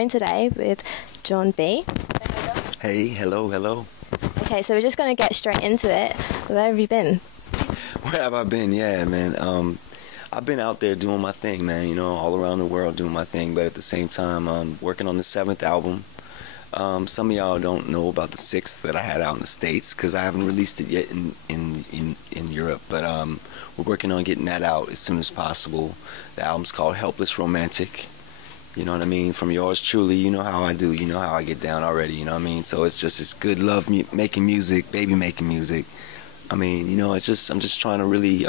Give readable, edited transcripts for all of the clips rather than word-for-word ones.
joined today with Jon B. Hey, hello. Okay, so we're just going to get straight into it. Where have you been? Where have I been? Yeah, man. I've been out there doing my thing, man, you know, all around the world doing my thing, but at the same time, working on the 7th album. Some of y'all don't know about the 6th that I had out in the States because I haven't released it yet in Europe, but we're working on getting that out as soon as possible. The album's called Helpless Romantic. You know what I mean? From yours truly, you know how I do, you know how I get down already, you know what I mean? So it's good love making music, baby making music. I mean, you know, I'm just trying to really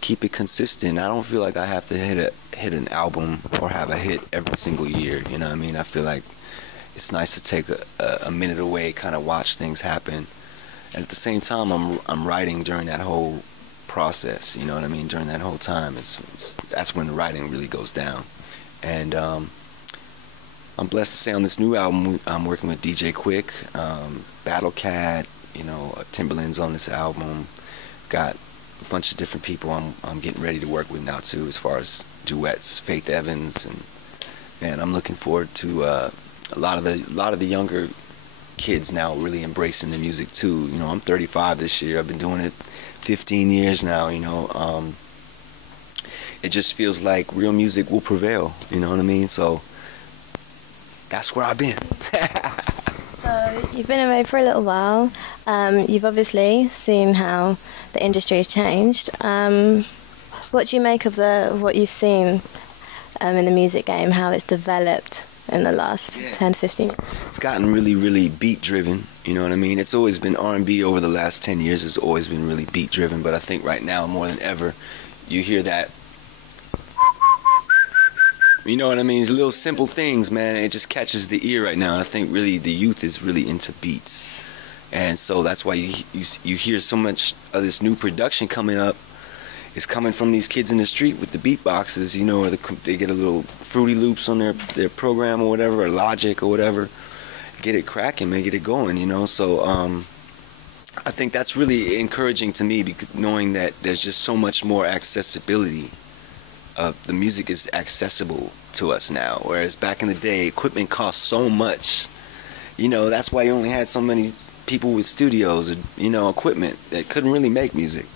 keep it consistent. I don't feel like I have to hit an album or have a hit every single year, you know what I mean? I feel like it's nice to take a minute away, kind of watch things happen. And at the same time, I'm writing during that whole process, you know what I mean? During that whole time, that's when the writing really goes down. And I'm blessed to say on this new album, I'm working with DJ Quick, Battle Cat, you know, Timberland's on this album. Got a bunch of different people I'm getting ready to work with now too, as far as duets, Faith Evans, and man, I'm looking forward to a lot of the younger kids now really embracing the music too. You know, I'm 35 this year. I've been doing it 15 years now. You know, it just feels like real music will prevail. You know what I mean? So that's where I've been. So you've been away for a little while. You've obviously seen how the industry has changed. What do you make of what you've seen in the music game, how it's developed in the last 10 to 15 years? It's gotten really, really beat driven, you know what I mean? It's always been R&B over the last 10 years. It's always been really beat driven, but I think right now more than ever you hear that, you know what I mean? It's little simple things, man. It just catches the ear right now, and I think really the youth is really into beats, and so that's why you hear so much of this new production coming up. It's coming from these kids in the street with the beatboxes, you know, or they get a little Fruity Loops on their program or whatever, or Logic or whatever. Get it cracking, man, get it going, you know. So I think that's really encouraging to me, because knowing that there's just so much more accessibility. The music is accessible to us now, whereas back in the day, equipment cost so much. You know, that's why you only had so many people with studios or, you know, equipment that couldn't really make music.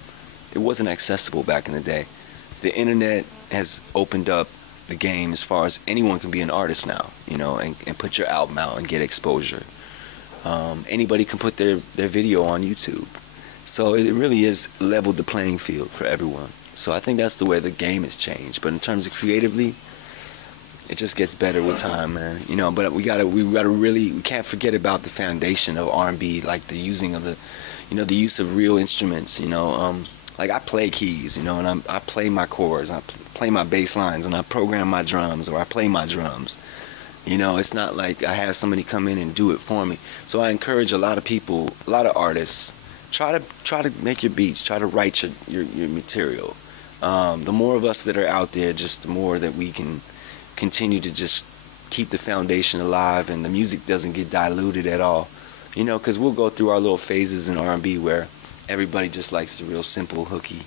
It wasn't accessible back in the day. The internet has opened up the game as far as anyone can be an artist now, you know, and put your album out and get exposure. Anybody can put their video on YouTube. So it really is leveled the playing field for everyone. So I think that's the way the game has changed. But in terms of creatively, it just gets better with time, man. You know, but we can't forget about the foundation of R&B, like the using of the use of real instruments, you know. Like I play keys, you know, and I play my chords, I play my bass lines, and I program my drums, or I play my drums. You know, it's not like I have somebody come in and do it for me. So I encourage a lot of people, a lot of artists, try to make your beats, try to write your material. The more of us that are out there, just the more that we can continue to just keep the foundation alive, and the music doesn't get diluted at all. You know, because we'll go through our little phases in R&B where everybody just likes the real simple, hooky,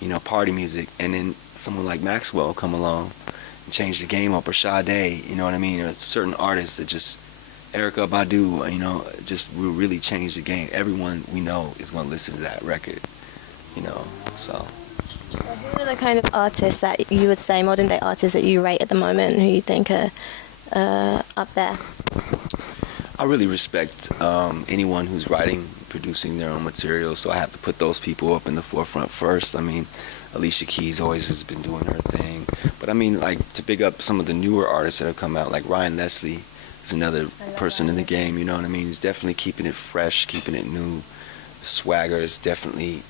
you know, party music, and then someone like Maxwell will come along and change the game up, or Sade, you know what I mean, or certain artists that just, Erykah Badu, you know, just will really change the game. Everyone we know is going to listen to that record, you know, so. Who are the kind of artists that you would say, modern day artists, that you rate at the moment, who you think are up there? I really respect anyone who's writing, producing their own material, so I have to put those people up in the forefront first. I mean, Alicia Keys always has been doing her thing, but I mean, like, to big up some of the newer artists that have come out, like Ryan Leslie is another person in the game, you know what I mean? He's definitely keeping it fresh, keeping it new. The swagger is definitely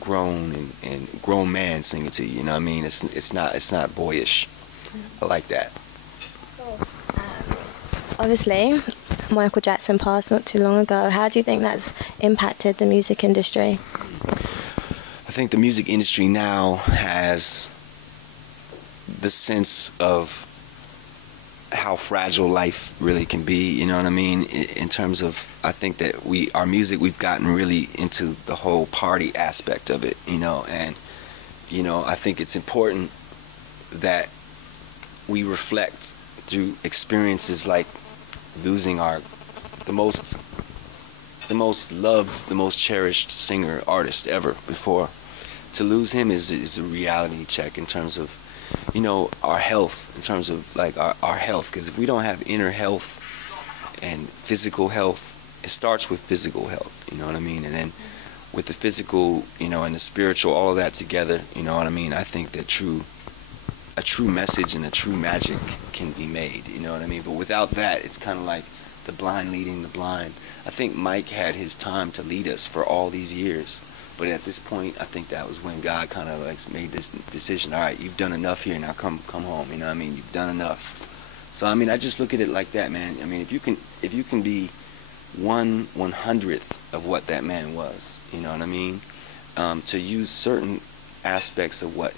grown, and grown man singing to you know what I mean? It's not boyish. I like that. Cool. Obviously, Michael Jackson passed not too long ago. How do you think that's impacted the music industry? I think the music industry now has the sense of how fragile life really can be, you know what I mean? In terms of, I think that our music, we've gotten really into the whole party aspect of it, you know, and, you know, I think it's important that we reflect through experiences like losing the most loved, the most cherished singer, artist ever before. To lose him is a reality check in terms of, you know, our health, in terms of like our health. Because if we don't have inner health and physical health, it starts with physical health, you know what I mean? And then with the physical, you know, and the spiritual, all of that together, you know what I mean? I think that a true message and a true magic can be made, you know what I mean? But without that, it's kind of like the blind leading the blind. I think Mike had his time to lead us for all these years. But at this point, I think that was when God kind of like made this decision. All right, you've done enough here. Now come home. You know what I mean? You've done enough. So I mean, I just look at it like that, man. I mean, if you can be 1/100th of what that man was, you know what I mean? To use certain aspects of what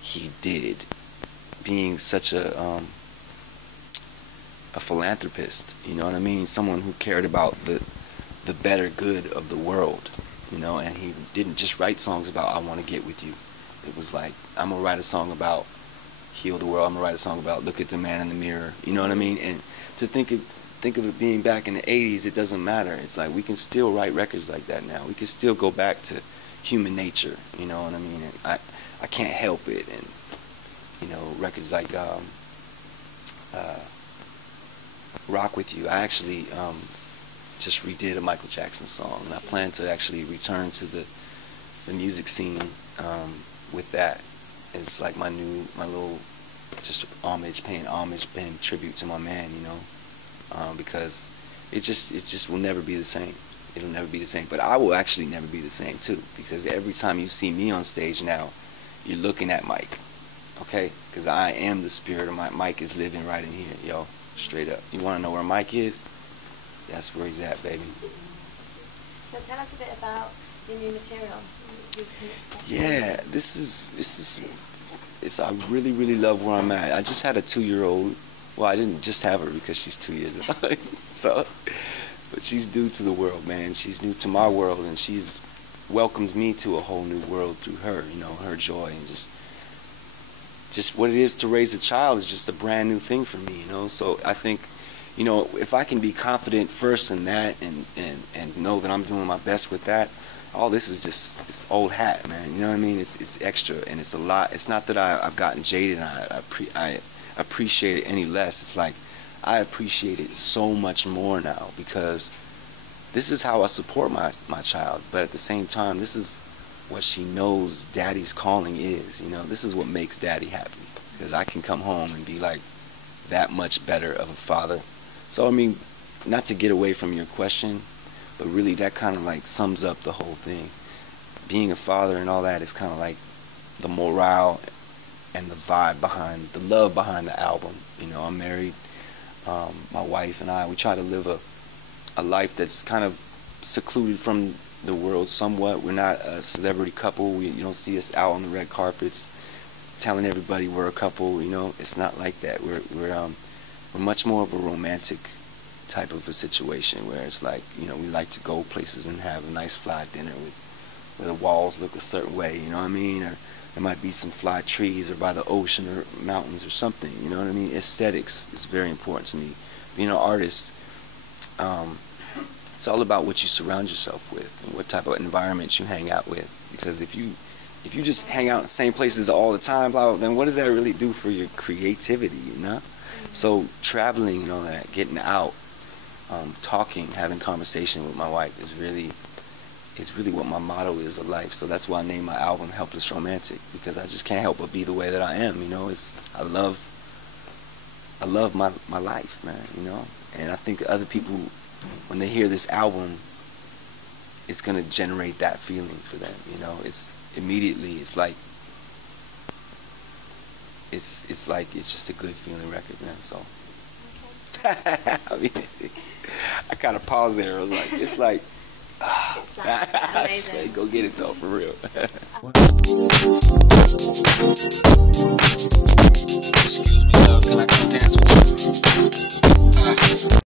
he did, being such a philanthropist, you know what I mean? Someone who cared about the better good of the world. You know, and he didn't just write songs about I want to get with you. It was like, I'm gonna write a song about heal the world. I'm gonna write a song about look at the man in the mirror. You know what I mean? And to think of it being back in the 80s, it doesn't matter. It's like we can still write records like that now. We can still go back to human nature. You know what I mean? And I can't help it. And you know, records like Rock With You. I actually just redid a Michael Jackson song, and I plan to actually return to the music scene with that. It's like my little just paying homage, paying tribute to my man, you know, because it just will never be the same. It'll never be the same. But I will actually never be the same too, because every time you see me on stage now, you're looking at Mike, okay? Because I am the spirit of Mike is living right in here, yo, straight up. You want to know where Mike is? That's where he's at, baby. So tell us a bit about the new material. Yeah, I really love where I'm at. I just had a 2-year-old. Well, I didn't just have her because she's 2 years old. So, but she's new to the world, man. She's new to my world, and she's welcomed me to a whole new world through her. You know, her joy and just what it is to raise a child is just a brand new thing for me. You know, so I think, you know, if I can be confident first in that and know that I'm doing my best with that, all this is just, it's old hat, man. You know what I mean? It's extra, and it's a lot. It's not that I've gotten jaded and I appreciate it any less. It's like I appreciate it so much more now, because this is how I support my child. But at the same time, this is what she knows daddy's calling is. You know, this is what makes daddy happy, because I can come home and be like that much better of a father. So I mean, not to get away from your question, but really that kind of like sums up the whole thing. Being a father and all that is kind of like the morale and the vibe behind, the love behind the album. You know, I'm married. My wife and I, we try to live a life that's kind of secluded from the world somewhat. We're not a celebrity couple. You don't see us out on the red carpets telling everybody we're a couple. You know, it's not like that. We're much more of a romantic type of a situation, where it's like, you know, we like to go places and have a nice fly dinner where the walls look a certain way, you know what I mean? Or there might be some fly trees, or by the ocean or mountains or something, you know what I mean? Aesthetics is very important to me. Being an artist, it's all about what you surround yourself with and what type of environment you hang out with. Because if you just hang out in the same places all the time, then what does that really do for your creativity, you know? So traveling and all that, getting out, talking, having conversation with my wife is really what my motto is of life. So that's why I named my album Helpless Romantic, because I just can't help but be the way that I am, you know. I love my life, man, you know. And I think other people, when they hear this album, it's gonna generate that feeling for them, you know. It's just a good feeling record, man. So I mean, I kind of paused there. I was like, it's like, That's amazing. go get it though, for real. Excuse me, love, can I come dance with you?